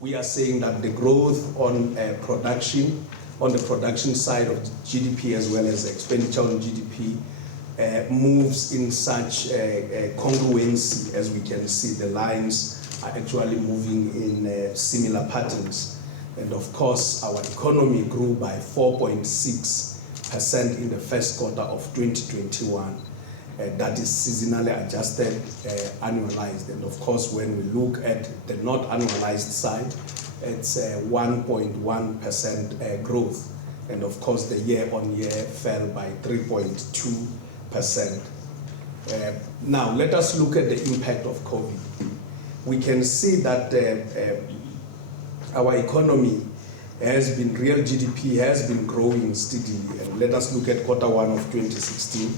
we are saying that the growth on production, on the production side of GDP as well as expenditure on GDP, moves in such congruency. As we can see, the lines are actually moving in similar patterns. And of course, our economy grew by 4.6% in the first quarter of 2021. That is seasonally adjusted, annualized. And of course, when we look at the not annualized side, it's 1.1% growth. And of course, the year-on-year fell by 3.2%. Now, let us look at the impact of COVID. We can see that our economy has been, real GDP has been growing steadily. And let us look at quarter one of 2016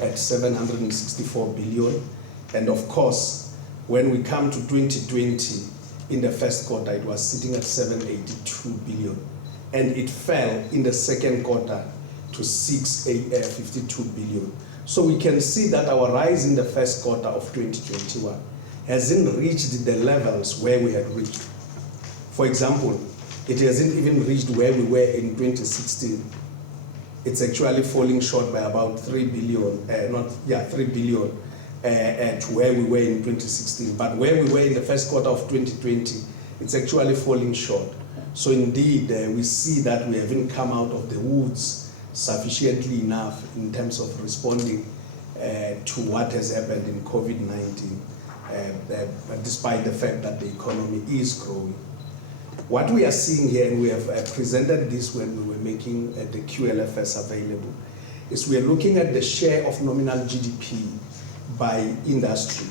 at 764 billion. And of course, when we come to 2020, in the first quarter, it was sitting at 782 billion. And it fell in the second quarter to 652 billion. So we can see that our rise in the first quarter of 2021 hasn't reached the levels where we had reached. For example, it hasn't even reached where we were in 2016. It's actually falling short by about 3 billion, 3 billion to where we were in 2016. But where we were in the first quarter of 2020, it's actually falling short. So indeed, we see that we haven't come out of the woods sufficiently enough in terms of responding to what has happened in COVID-19, despite the fact that the economy is growing. What we are seeing here, and we have presented this when we were making the QLFS available, is we are looking at the share of nominal GDP by industry.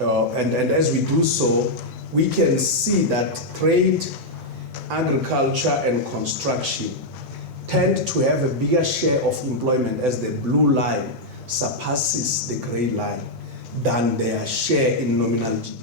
And as we do so, we can see that trade, agriculture, and construction tend to have a bigger share of employment as the blue line surpasses the gray line than their share in nominal GDP.